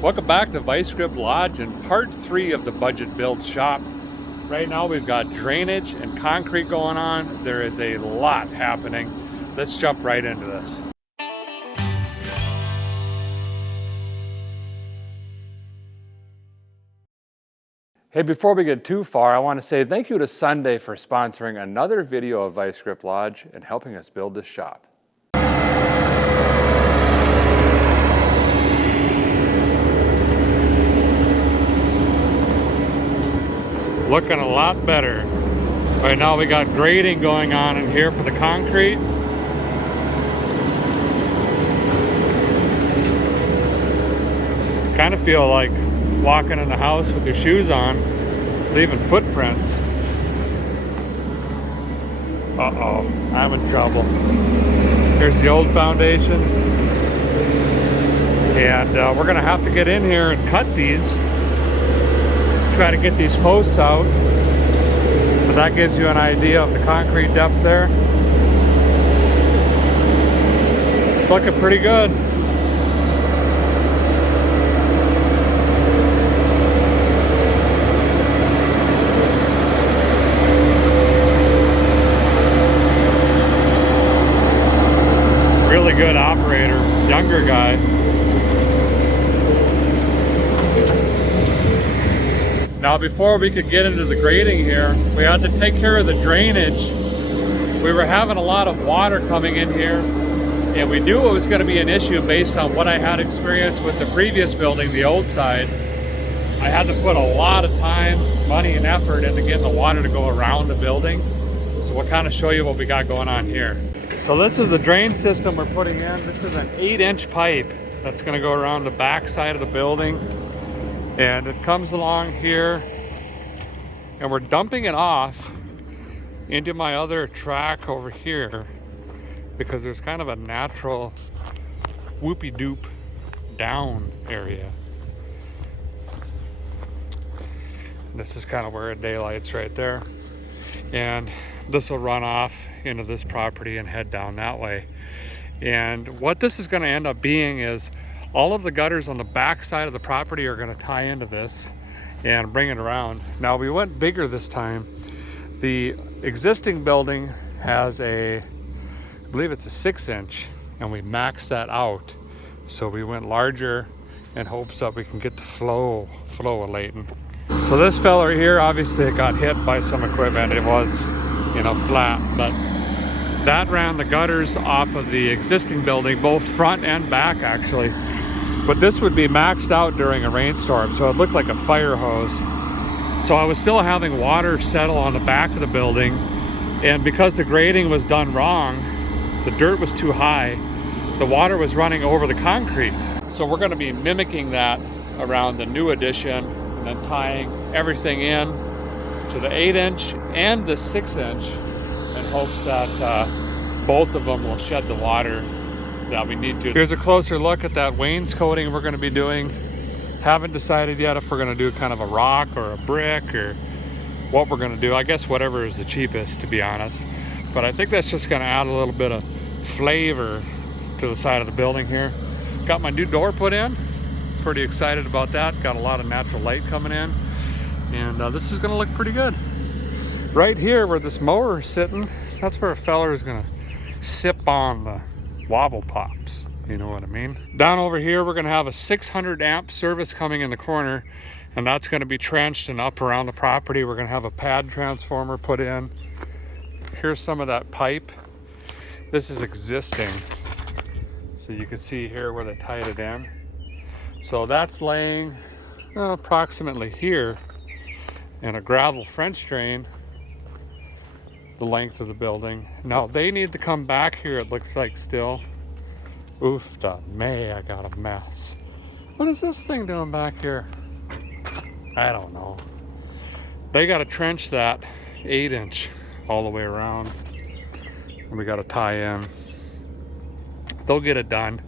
Welcome back to Vice Grip Lodge and part 3 of the budget build shop. Right now we've got drainage and concrete going on. There is a lot happening. Let's jump right into this. Hey, before we get too far, I want to say thank you to Sunday for sponsoring another video of Vice Grip Lodge and helping us build this shop. Looking a lot better. Right now we got grading going on in here for the concrete. Kind of feel like walking in the house with your shoes on, leaving footprints. Uh-oh, I'm in trouble. Here's the old foundation. And we're gonna have to get in here and cut these. Try to get these posts out, but that gives you an idea of the concrete depth there. It's looking pretty good. Really good operator, younger guy. Now before we could get into the grading here, we had to take care of the drainage. We were having a lot of water coming in here, and we knew it was going to be an issue based on what I had experienced with the previous building, the old side. I had to put a lot of time, money, and effort into getting the water to go around the building. So we'll kind of show you what we got going on here. So this is the drain system we're putting in. This is an 8-inch pipe that's going to go around the back side of the building. And it comes along here, and we're dumping it off into my other track over here because there's kind of a natural whoopie-doop down area. This is kind of where it daylights right there. And this will run off into this property and head down that way. And what this is going to end up being is all of the gutters on the back side of the property are going to tie into this and bring it around. Now we went bigger this time. The existing building has I believe it's a 6-inch, and we maxed that out. So we went larger in hopes that we can get the flow elating. So this fella here, obviously it got hit by some equipment. It was, flat, but that ran the gutters off of the existing building, both front and back actually. But this would be maxed out during a rainstorm, so it looked like a fire hose. So I was still having water settle on the back of the building, and because the grading was done wrong, the dirt was too high, the water was running over the concrete. So we're going to be mimicking that around the new addition, and then tying everything in to the 8-inch and the 6-inch in hopes that both of them will shed the water that we need to. Here's a closer look at that wainscoting we're going to be doing. Haven't decided yet if we're going to do kind of a rock or a brick or what we're going to do. I guess whatever is the cheapest, to be honest. But I think that's just going to add a little bit of flavor to the side of the building here. Got my new door put in. Pretty excited about that. Got a lot of natural light coming in. And this is going to look pretty good. Right here where this mower is sitting, that's where a fella is going to sip on the wobble pops, you know what I mean? Down over here we're going to have a 600 amp service coming in the corner, and that's going to be trenched and up around the property. We're going to have a pad transformer put in. Here's some of that pipe. This is existing, so you can see here where they tied it in. So that's laying approximately here, and a gravel French drain the length of the building. Now they need to come back here, it looks like still. Oof da may, I got a mess. What is this thing doing back here? I don't know. They got to trench that 8-inch all the way around, and we got to tie in. They'll get it done.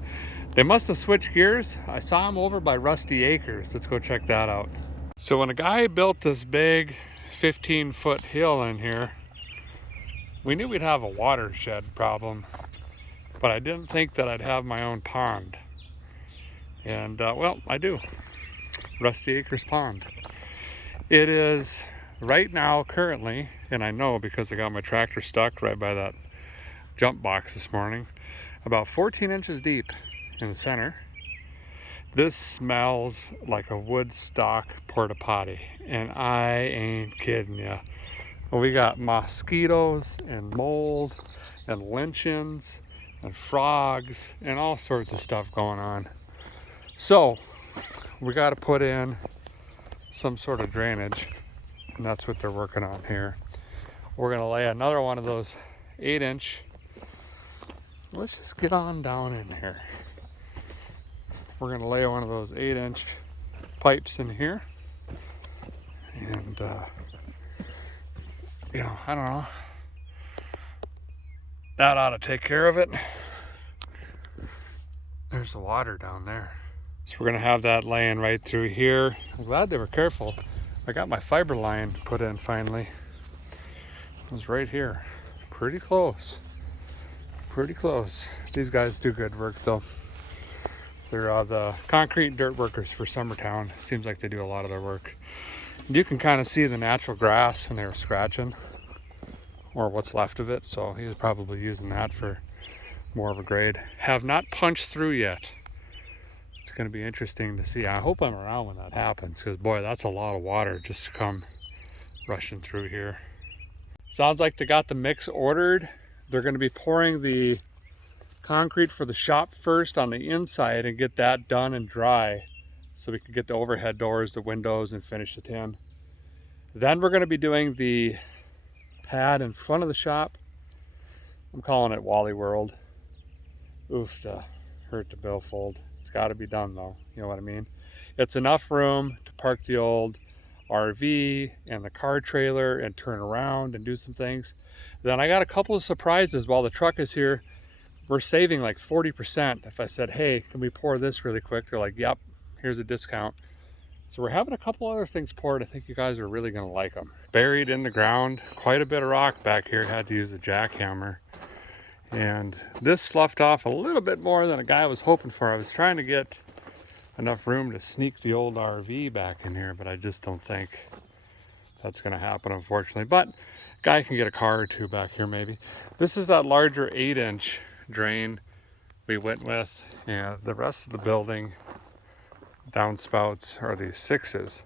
They must have switched gears. I saw them over by Rusty Acres. Let's go check that out. So when a guy built this big 15-foot hill in here, we knew we'd have a watershed problem, but I didn't think that I'd have my own pond. And well, I do. Rusty Acres Pond. It is right now currently, and I know because I got my tractor stuck right by that jump box this morning, about 14 inches deep in the center. This smells like a Woodstock porta potty, and I ain't kidding ya. We got mosquitoes and mold and lynchings and frogs and all sorts of stuff going on. So we got to put in some sort of drainage, and that's what they're working on here. We're going to lay another one of those 8-inch. Let's just get on down in here. We're going to lay one of those 8-inch pipes in here, and you know, I don't know, that ought to take care of it. There's the water down there. So we're going to have that laying right through here. I'm glad they were careful. I got my fiber line put in finally. It was right here. Pretty close. Pretty close. These guys do good work though. They're the concrete and dirt workers for Summertown. Seems like they do a lot of their work. You can kind of see the natural grass when they were scratching, or what's left of it. So he's probably using that for more of a grade. Have not punched through yet. It's going to be interesting to see. I hope I'm around when that happens, because boy, that's a lot of water just to come rushing through here. Sounds like they got the mix ordered. They're going to be pouring the concrete for the shop first on the inside and get that done and dry so we can get the overhead doors, the windows, and finish it in. Then we're going to be doing the pad in front of the shop. I'm calling it Wally World. Oof, to hurt the billfold. It's got to be done though, you know what I mean? It's enough room to park the old RV and the car trailer and turn around and do some things. Then I got a couple of surprises while the truck is here. We're saving like 40%. If I said, hey, can we pour this really quick? They're like, yep, here's a discount. So we're having a couple other things poured. I think you guys are really gonna like them. Buried in the ground, quite a bit of rock back here. Had to use a jackhammer. And this sloughed off a little bit more than a guy was hoping for. I was trying to get enough room to sneak the old RV back in here, but I just don't think that's gonna happen, unfortunately. But guy can get a car or two back here maybe. This is that larger 8-inch drain we went with, and the rest of the building downspouts are these 6s.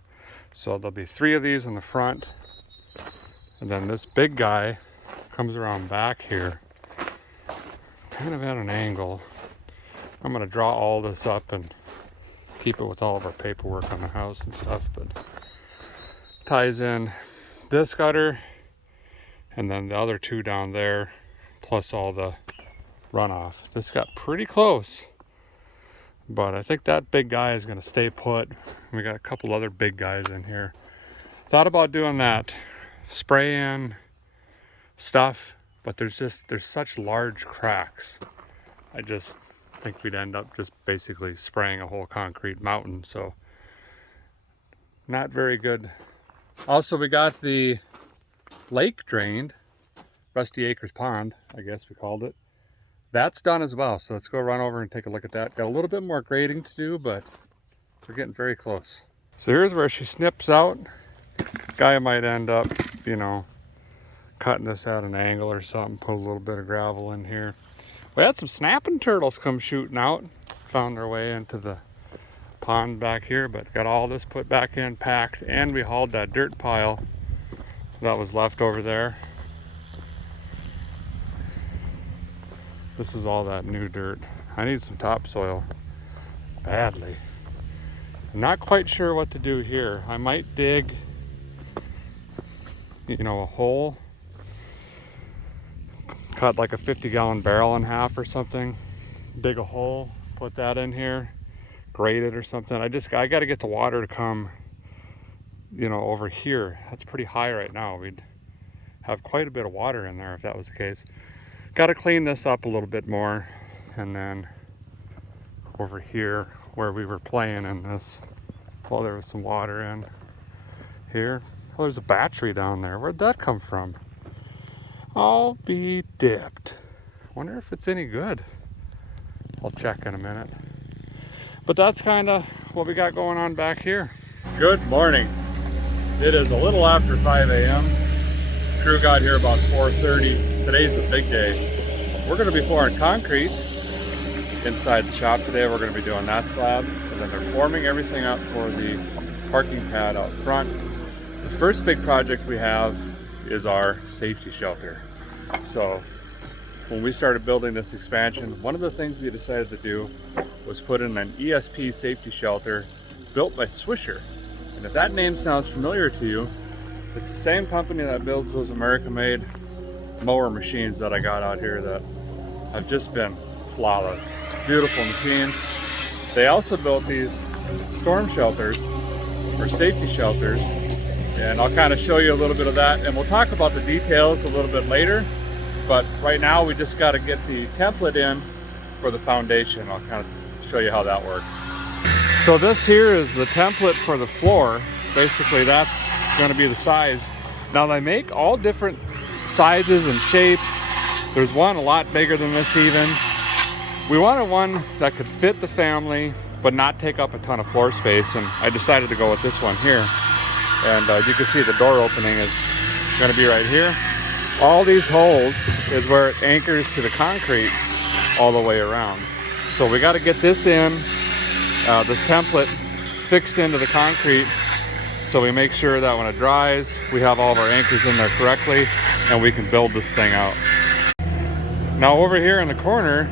So there'll be 3 of these in the front, and then this big guy comes around back here, kind of at an angle. I'm going to draw all this up and keep it with all of our paperwork on the house and stuff, but ties in this gutter and then the other 2 down there, plus all the runoff. This got pretty close, but I think that big guy is going to stay put. We got a couple other big guys in here. Thought about doing that, spray in stuff, but there's such large cracks. I just think we'd end up just basically spraying a whole concrete mountain, so not very good. Also, we got the lake drained, Rusty Acres Pond, I guess we called it. That's done as well, so let's go run over and take a look at that. Got a little bit more grading to do, but we're getting very close. So here's where she snips out. Guy might end up, you know, cutting this at an angle or something, put a little bit of gravel in here. We had some snapping turtles come shooting out, found their way into the pond back here, but got all this put back in, packed, and we hauled that dirt pile that was left over there. This is all that new dirt. I need some topsoil badly. I'm not quite sure what to do here. I might dig, you know, a hole, cut like a 50-gallon barrel in half or something, dig a hole, put that in here, grate it or something. I got to get the water to come, you know, over here. That's pretty high right now. We'd have quite a bit of water in there if that was the case. Got to clean this up a little bit more, and then over here where we were playing in this, well, there was some water in here. Oh, there's a battery down there. Where'd that come from? I'll be dipped. Wonder if it's any good. I'll check in a minute. But that's kind of what we got going on back here. Good morning. It is a little after 5 a.m. Crew got here about 4:30. Today's a big day. We're going to be pouring concrete inside the shop today. We're going to be doing that slab, and then they're forming everything up for the parking pad out front. The first big project we have is our safety shelter. So when we started building this expansion, one of the things we decided to do was put in an ESP safety shelter built by Swisher. And if that name sounds familiar to you, it's the same company that builds those American-made mower machines that I got out here that have just been flawless. Beautiful machines. They also built these storm shelters, or safety shelters, and I'll kind of show you a little bit of that, and we'll talk about the details a little bit later. But right now we just got to get the template in for the foundation. I'll kind of show you how that works. So this here is the template for the floor. Basically that's going to be the size. Now they make all different sizes and shapes. There's one a lot bigger than this even. We wanted one that could fit the family but not take up a ton of floor space, and I decided to go with this one here. And you can see the door opening is going to be right here. All these holes is where it anchors to the concrete all the way around. So we got to get this in, this template fixed into the concrete, so we make sure that when it dries, we have all of our anchors in there correctly, and we can build this thing out. Now over here in the corner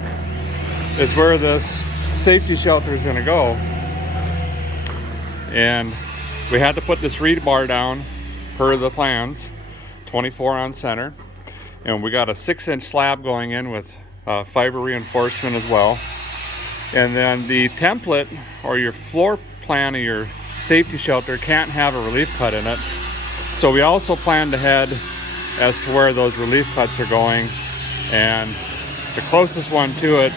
is where this safety shelter is going to go. And we had to put this rebar down per the plans, 24 on center. And we got a 6-inch slab going in with fiber reinforcement as well. And then the template or your floor plan of your safety shelter can't have a relief cut in it. So we also planned ahead as to where those relief cuts are going. And the closest one to it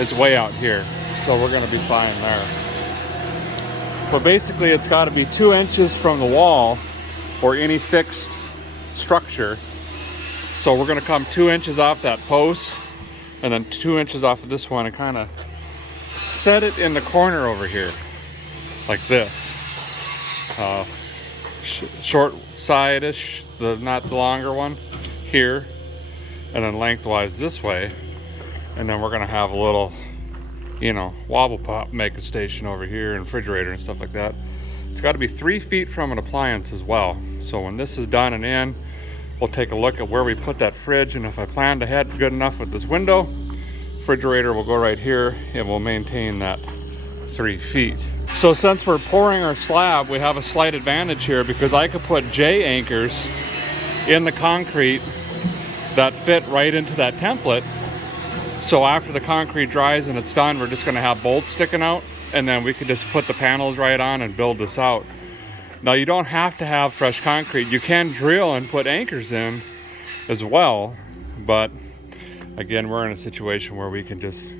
is way out here. So we're going to be fine there. But basically it's got to be 2 inches from the wall or any fixed structure. So we're going to come 2 inches off that post and then 2 inches off of this one and kind of set it in the corner over here like this. Short side-ish, not the longer one here, and then lengthwise this way. And then we're going to have a little, wobble pop making station over here and refrigerator and stuff like that. It's got to be 3 feet from an appliance as well. So when this is done and in, we'll take a look at where we put that fridge, and if I planned ahead good enough with this window, refrigerator will go right here and we'll maintain that 3 feet. So since we're pouring our slab, we have a slight advantage here because I could put J anchors in the concrete that fit right into that template. So after the concrete dries and it's done, we're just going to have bolts sticking out, and then we could just put the panels right on and build this out. Now you don't have to have fresh concrete. You can drill and put anchors in as well, but again, we're in a situation where we can just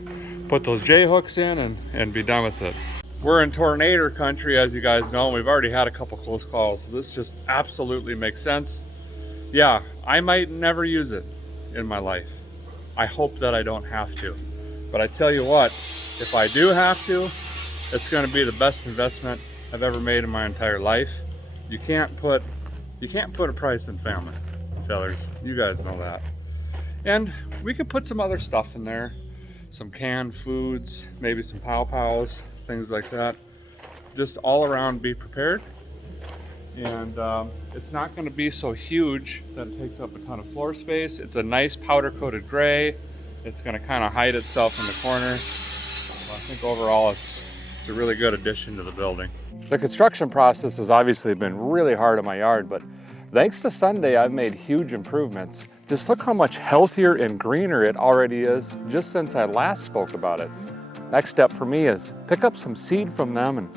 put those J hooks in and be done with it. We're in tornado country, as you guys know, and we've already had a couple close calls, so this just absolutely makes sense. Yeah, I might never use it in my life. I hope that I don't have to. But I tell you what, if I do have to, it's going to be the best investment I've ever made in my entire life. You can't put a price in family, fellas. You guys know that. And we could put some other stuff in there, some canned foods, maybe some pow-pows, things like that. Just all around be prepared. And it's not going to be so huge that it takes up a ton of floor space. It's a nice powder coated gray. It's going to kind of hide itself in the corner. So I think overall it's a really good addition to the building. The construction process has obviously been really hard on my yard, but thanks to Sunday I've made huge improvements. Just look how much healthier and greener it already is just since I last spoke about it. Next step for me is pick up some seed from them and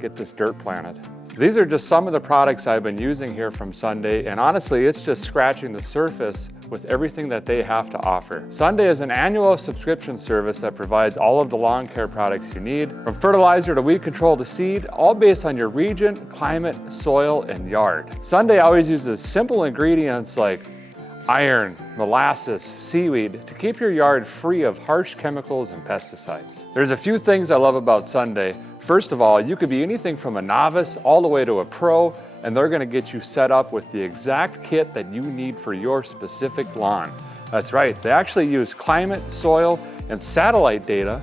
get this dirt planted. These are just some of the products I've been using here from Sunday, and honestly, it's just scratching the surface with everything that they have to offer. Sunday is an annual subscription service that provides all of the lawn care products you need, from fertilizer to weed control to seed, all based on your region, climate, soil, and yard. Sunday always uses simple ingredients like iron, molasses, seaweed to keep your yard free of harsh chemicals and pesticides. There's a few things I love about Sunday. First of all, you could be anything from a novice all the way to a pro, and they're gonna get you set up with the exact kit that you need for your specific lawn. That's right, they actually use climate, soil, and satellite data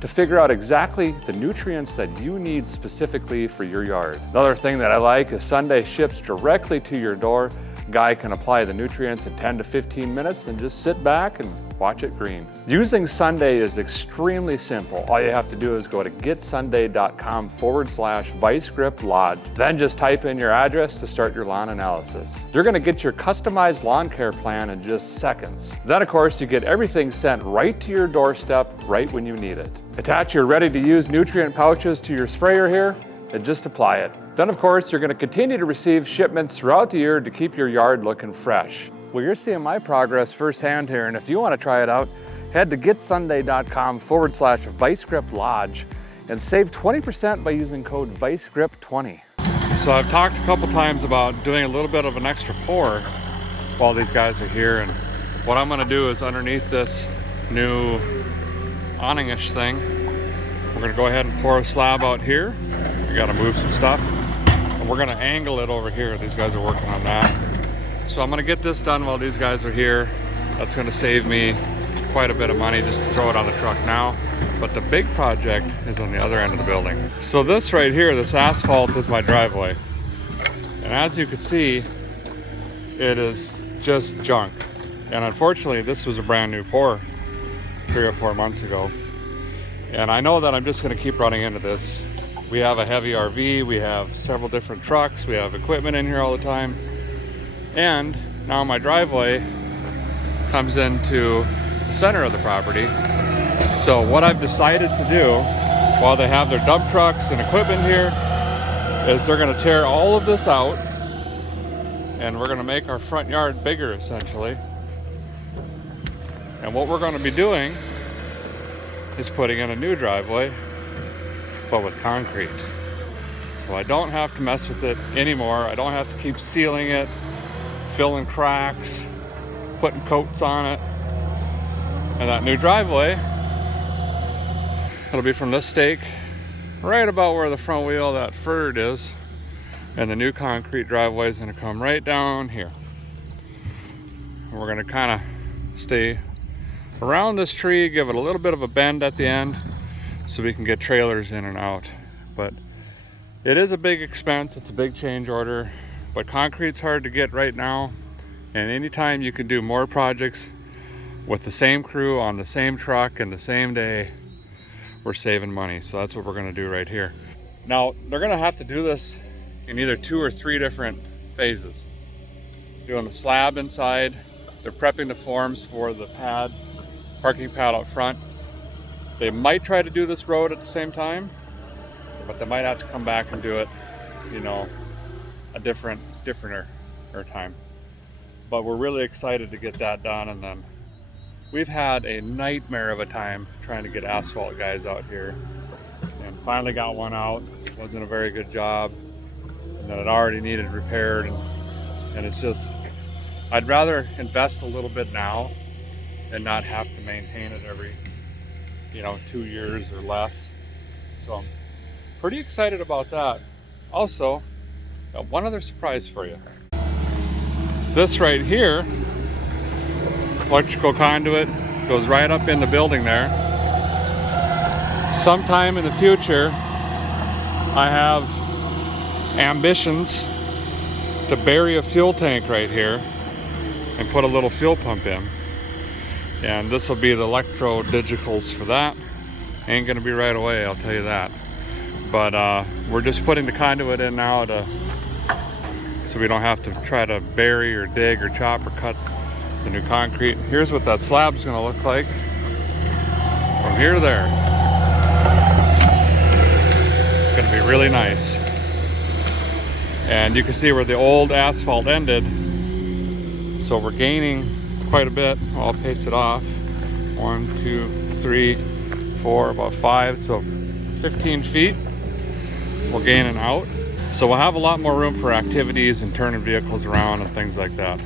to figure out exactly the nutrients that you need specifically for your yard. Another thing that I like is Sunday ships directly to your door. Guy can apply the nutrients in 10 to 15 minutes and just sit back and watch it green. Using Sunday is extremely simple. All you have to do is go to getsunday.com/vicegrip lodge. Then just type in your address to start your lawn analysis. You're gonna get your customized lawn care plan in just seconds. Then of course you get everything sent right to your doorstep right when you need it. Attach your ready to use nutrient pouches to your sprayer here and just apply it. Then of course you're gonna continue to receive shipments throughout the year to keep your yard looking fresh. Well, you're seeing my progress firsthand here, and if you want to try it out, head to getsunday.com/vicegrip lodge and save 20% by using code vicegrip20. So I've talked a couple times about doing a little bit of an extra pour while these guys are here, and what I'm going to do is underneath this new awning-ish thing, we're going to go ahead and pour a slab out here. We got to move some stuff, and we're going to angle it over here. These guys are working on that. So I'm gonna get this done while these guys are here. That's gonna save me quite a bit of money just to throw it on the truck now. But the big project is on the other end of the building. So this right here, this asphalt is my driveway. And as you can see, it is just junk. And unfortunately, this was a brand new pour 3 or 4 months ago. And I know that I'm just gonna keep running into this. We have a heavy RV, we have several different trucks, we have equipment in here all the time. And now my driveway comes into the center of the property. So what I've decided to do while they have their dump trucks and equipment here is they're gonna tear all of this out and we're gonna make our front yard bigger essentially. And what we're gonna be doing is putting in a new driveway, but with concrete. So I don't have to mess with it anymore. I don't have to keep sealing it, filling cracks, putting coats on it. And that new driveway, it'll be from this stake right about where the front wheel of that Ford is, and the new concrete driveway is going to come right down here. And we're going to kind of stay around this tree, give it a little bit of a bend at the end so we can get trailers in and out. But it is a big expense, it's a big change order. But concrete's hard to get right now, and anytime you can do more projects with the same crew on the same truck and the same day, we're saving money. So that's what we're gonna do right here. Now, they're gonna have to do this in either 2 or 3 different phases. Doing the slab inside, they're prepping the forms for the pad, parking pad out front. They might try to do this road at the same time, but they might have to come back and do it, you know, a different time. But we're really excited to get that done. And then we've had a nightmare of a time trying to get asphalt guys out here, and finally got one out. It wasn't a very good job, and then it already needed repaired, and it's just, I'd rather invest a little bit now and not have to maintain it every 2 years or less. So I'm pretty excited about that. Also, got one other surprise for you. This right here, electrical conduit, goes right up in the building there. Sometime in the future, I have ambitions to bury a fuel tank right here and put a little fuel pump in. And this will be the electro digitals for that. Ain't gonna be right away, I'll tell you that. But we're just putting the conduit in now so we don't have to try to bury or dig or chop or cut the new concrete. Here's what that slab's gonna look like from here to there. It's gonna be really nice. And you can see where the old asphalt ended. So we're gaining quite a bit. I'll pace it off. 1, 2, 3, 4, about 5, so 15 feet we're gaining out. So we'll have a lot more room for activities and turning vehicles around and things like that.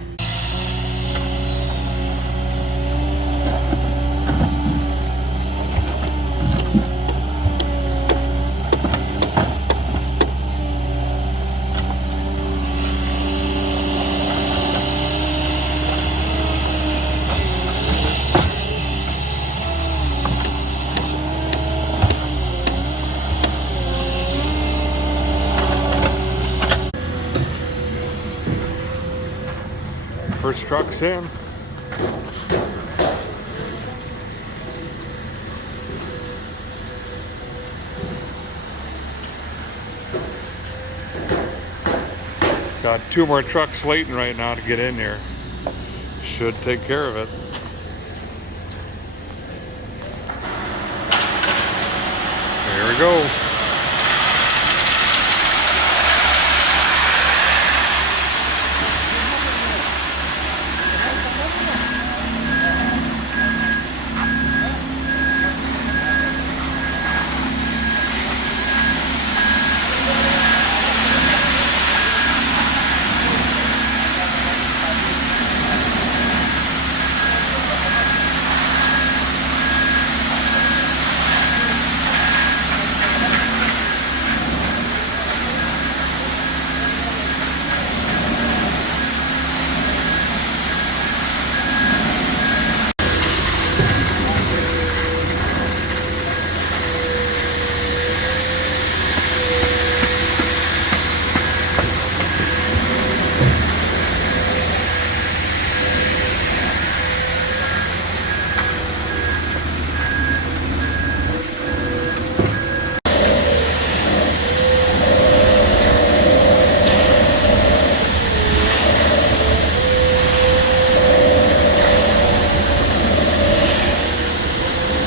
First truck's in. Got 2 more trucks waiting right now to get in here. Should take care of it. There we go.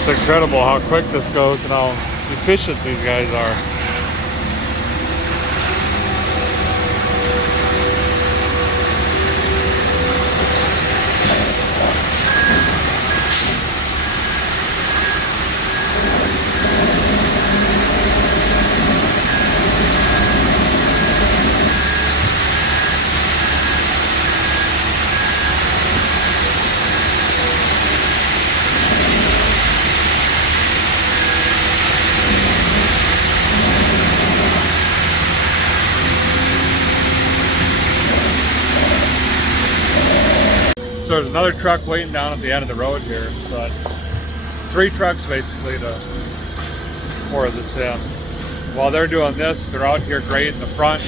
It's incredible how quick this goes and how efficient these guys are. So there's another truck waiting down at the end of the road here. So that's 3 trucks basically to pour this in. While they're doing this, they're out here grading the front,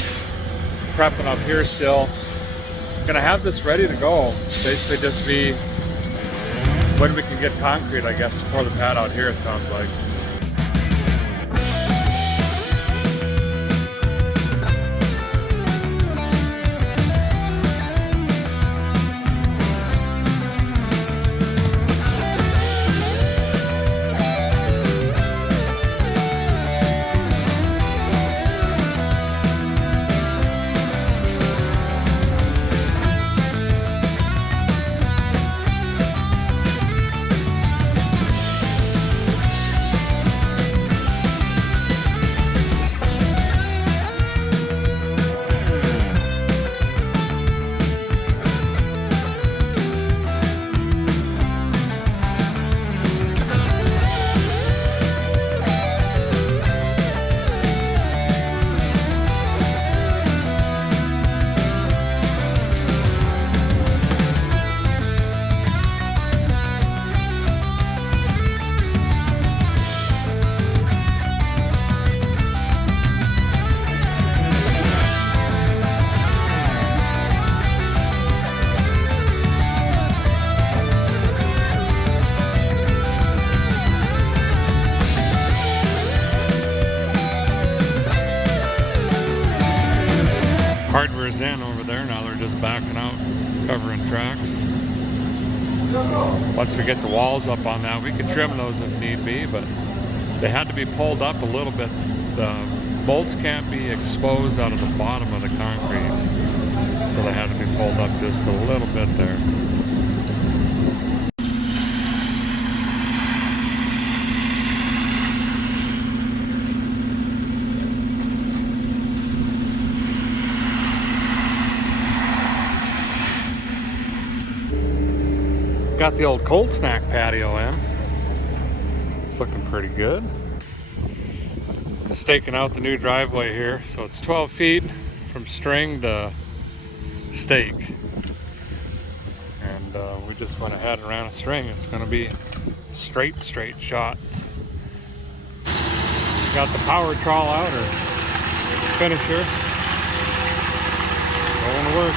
prepping up here still. Gonna have this ready to go. Basically just be when we can get concrete, I guess, to pour the pad out here, it sounds like. Hardware's in over there, now they're just backing out, covering tracks. Once we get the walls up on that, we can trim those if need be, but they had to be pulled up a little bit. The bolts can't be exposed out of the bottom of the concrete, so they had to be pulled up just a little bit there. Got the old cold snack patio in. It's looking pretty good. Staking out the new driveway here. So it's 12 feet from string to stake. And we just went ahead and ran a string. It's gonna be straight shot. Got the power trawl out or finisher. Going to work.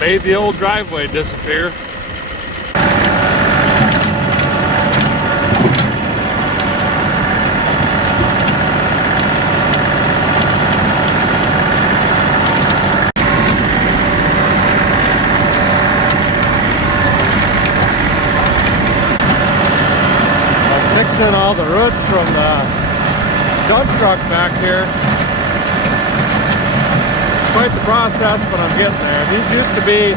made the old driveway disappear. Fixing all the roots from the dump truck back here. It's quite the process, but I'm getting there. These used to be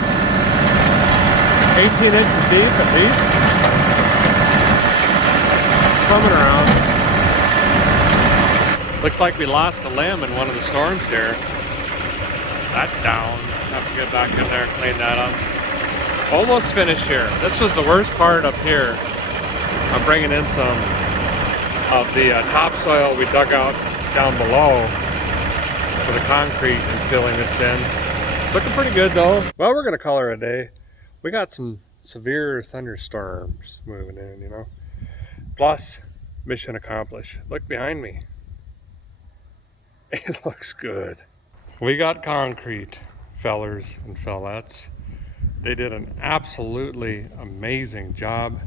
18 inches deep at least. It's coming around. Looks like we lost a limb in one of the storms here. That's down. Have to get back in there and clean that up. Almost finished here. This was the worst part up here. I'm bringing in some of the topsoil we dug out down below for the concrete and filling this in. It's looking pretty good though. Well, we're gonna call her a day. We got some severe thunderstorms moving in, you know. Plus, mission accomplished. Look behind me. It looks good. We got concrete, fellers and fellettes. They did an absolutely amazing job.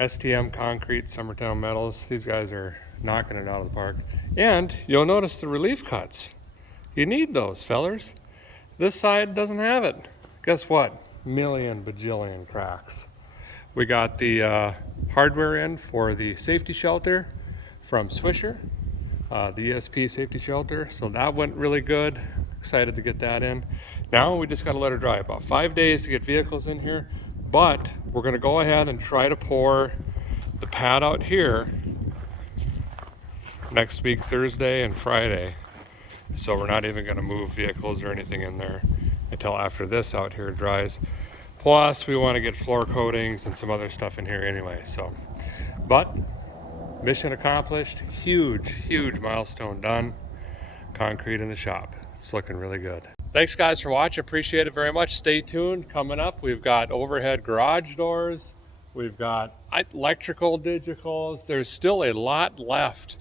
STM Concrete, Summertown Metals, these guys are knocking it out of the park. And you'll notice the relief cuts. You need those, fellers. This side doesn't have it. Guess what? Million bajillion cracks. We got the hardware in for the safety shelter from Swisher, the ESP safety shelter. So that went really good. Excited to get that in. Now we just got to let her dry. About 5 days to get vehicles in here. But we're going to go ahead and try to pour the pad out here next week, Thursday and Friday. So we're not even going to move vehicles or anything in there until after this out here dries. Plus, we want to get floor coatings and some other stuff in here anyway. So, but mission accomplished. Huge, huge milestone done. Concrete in the shop. It's looking really good. Thanks guys for watching, appreciate it very much. Stay tuned, coming up we've got overhead garage doors, we've got electrical digitals. There's still a lot left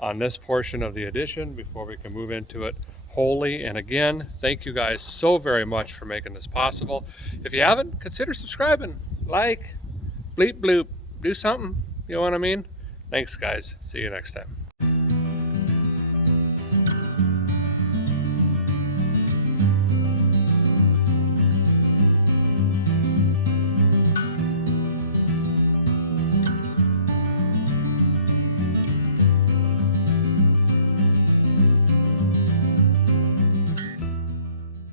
on this portion of the addition before we can move into it wholly. And again, thank you guys so very much for making this possible. If you haven't, consider subscribing, like, bleep bloop, do something, you know what I mean? Thanks guys, see you next time.